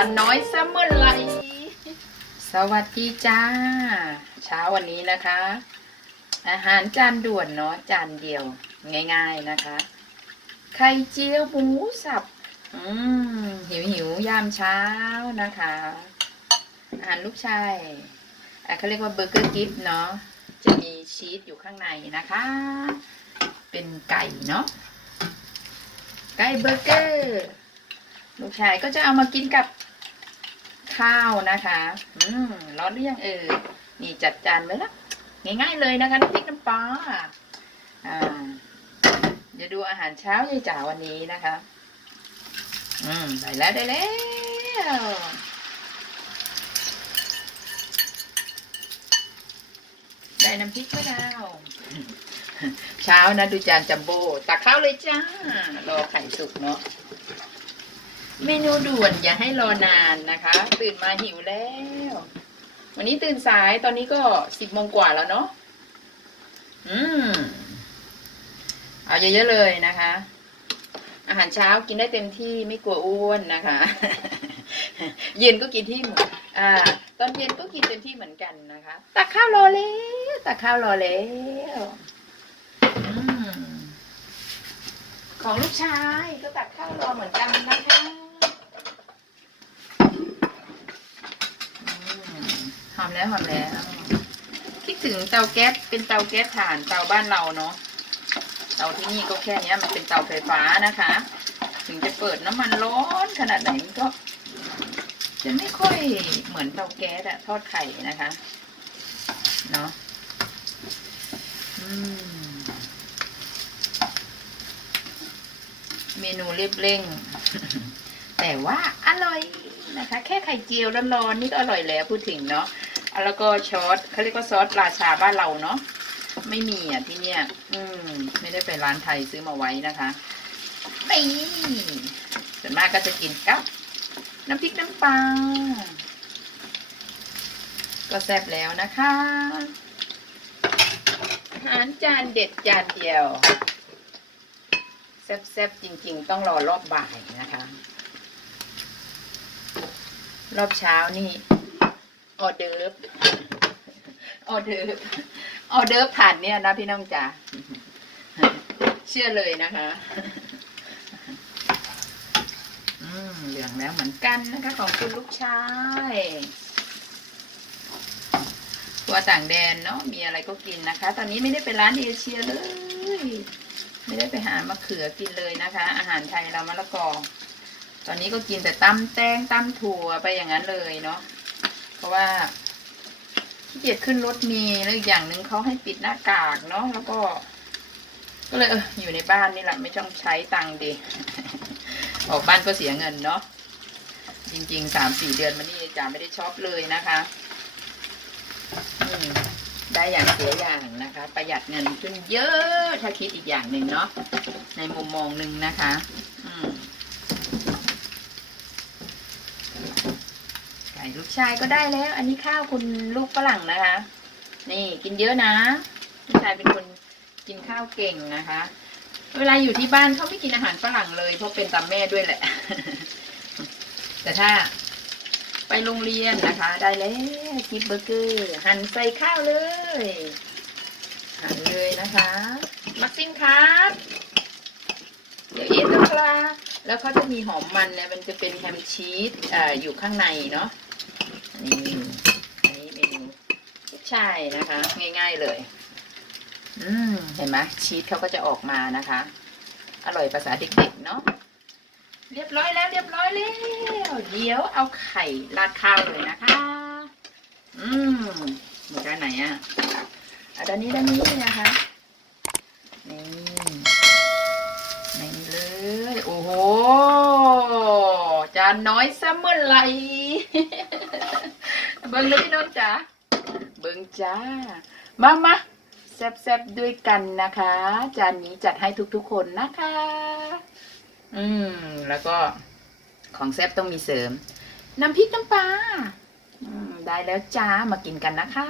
านน้อยเสมอไหรสวัสดีจ้า เช้าวันนี้นะคะ อาหารจานด่วนเนาะจานเดียว ง่ายๆนะคะ ไข่เจียวหมูสับ อืมหิวหิวๆยามเช้านะคะ อาหารลูกชายเขาเรียกว่าเบอร์เกอร์กิฟต์เนาะจะมีชีสอยู่ข้างในนะคะ เป็นไก่เนาะไก่เบอร์เกอร์ ลูกชายก็จะเอามากินกับ ข้าวนะคะ อืมร้อนหรือยังเออนี่จัดจานไว้ละง่ายๆเลยนะคะน้ำพริกน้ำปลาอ่าเดี๋ยวดูอาหารเช้ายายจ๋าวันนี้นะคะ อืมได้แล้วได้แล้วได้น้ำพริกมะนาวเช้านะดูจานจัมโบ้ตักข้าวเลยจ้ารอไข่สุกเนาะ เมนูด่วนอย่าให้รอนานนะคะ ตื่นมาหิวแล้ว วันนี้ตื่นสายตอนนี้ก็สิบโมงกว่าแล้วเนาะอืมเอาเยอะๆเลยนะคะ อาหารเช้ากินได้เต็มที่ไม่กลัวอ้วนนะคะ เย็นก็กินที่หมดอ่า ตอนเย็นก็กินเต็มที่เหมือนกันนะคะ ตักข้าวรอแล้วตักข้าวรอแล้วอืมของลูกชายก็ตักข้าวรอเหมือนกันนะคะอื มหอมแล้วหอมแล้วคิดถึงเตาแก๊สเป็นเตาแก๊สถ่านเตาบ้านเราเนาะเตาที่นี่ก็แค่นี้มันเป็นเตาไฟฟ้านะคะ ถึงจะเปิดน้ำมันร้อนขนาดไหนมันก็ จะไม่ค่อยเหมือนเตาแก๊สอะทอดไข่นะคะเนาะอืมเมนูเรียบเร่ง แต่ว่าอร่อยนะคะ แค่ไข่เจียวร้อนๆนี่ก็อร่อยแล้วพูดถึงเนาะ แล้วก็ซอสเขาเรียกว่าซอสราชาบ้านเราเนาะไม่มีอะที่เนี่ย อืม ไม่ได้ไปร้านไทยซื้อมาไว้นะคะนี่ส่วนมากก็จะกินกับ น้ำพริกน้ำปลาก็แซ่บแล้วนะคะอาหารจานเด็ดจานเดียวแซ่บๆจริง ๆ ต้องรอรอบบ่ายนะคะ รอบเช้านี่ ออเดิร์ฟออเดิร์ฟออเดิร์ฟผ่านเนี่ยนะพี่น้องจ๋าเชื่อเลยนะคะอืมเหลืองแล้วเหมือนกันนะคะของคุณลูกชายตัวต่างแดนเนาะมีอะไรก็กินนะคะ ตอนนี้ไม่ได้ไปร้านเอเชียเลย ไม่ได้ไปหามะเขือกินเลยนะคะ อาหารไทยเรามะละกอตอนนี้ก็กินแต่ตำแตงตำถั่วไปอย่างนั้นเลยเนาะ เพราะว่าขี้เกียจขึ้นรถมีแล้วอีกอย่างหนึ่งเขาให้ปิดหน้ากากเนาะแล้วก็ ก็เลยเอออยู่ในบ้านนี่แหละไม่ต้องใช้ตังค์ดีออกบ้านก็เสียเงินเนาะจริงๆสามสี่เดือนมานี่จ๋าไม่ได้ช็อปเลยนะคะได้อย่างเสียอย่างนะคะ ประหยัดเงินขึ้นเยอะถ้าคิดอีกอย่างหนึ่งเนาะในมุมมองหนึ่งนะคะ อืมไก่ลูก ชายก็ได้แล้ว อันนี้ข้าวคุณลูกฝรั่งนะคะ นี่กินเยอะนะลูกชายเป็นคนกินข้าวเก่งนะคะ เวลาอยู่ที่บ้านเขาไม่กินอาหารฝรั่งเลยเพราะเป็นตามแม่ด้วยแหละ แต่ถ้าไปโรงเรียนนะคะ ได้แล้วกิฟเบอร์เกอร์หั่นใส่ข้าวเลยหั่นเลยนะคะมักซิมครับเดี๋ยวเอ็นนะครับแล้วเขาจะมีหอมมันเนี่ยมันจะเป็นแฮมชีสออยู่ข้างในเนาะ นนี้อันนี้เมนูใช่นะคะ ง่ายๆเลย อืมเห็นไหมชีสเขาก็จะออกมานะคะ อร่อยภาษาเด็กๆเนาะเรียบร้อยแล้วเรียบร้อยแล้ว เดี๋ยวเอาไข่ราดข้าวเลยนะคะ อืมหมดด้านไหนอะอะด้านนี้ด้านนี้นะคะนี่นี่เลย โอ้โห จานน้อยซะเมื่อไหร่ เบิ้งเลยพี่น้องจ๋าเบิ้งจ้า มามาแซ่บๆด้วยกันนะคะ จานนี้จัดให้ทุกๆคนนะคะ อืม แล้วก็ของแซ่บต้องมีเสริม น้ำพริกน้ำปลาอืมได้แล้วจ้ามากินกันนะคะ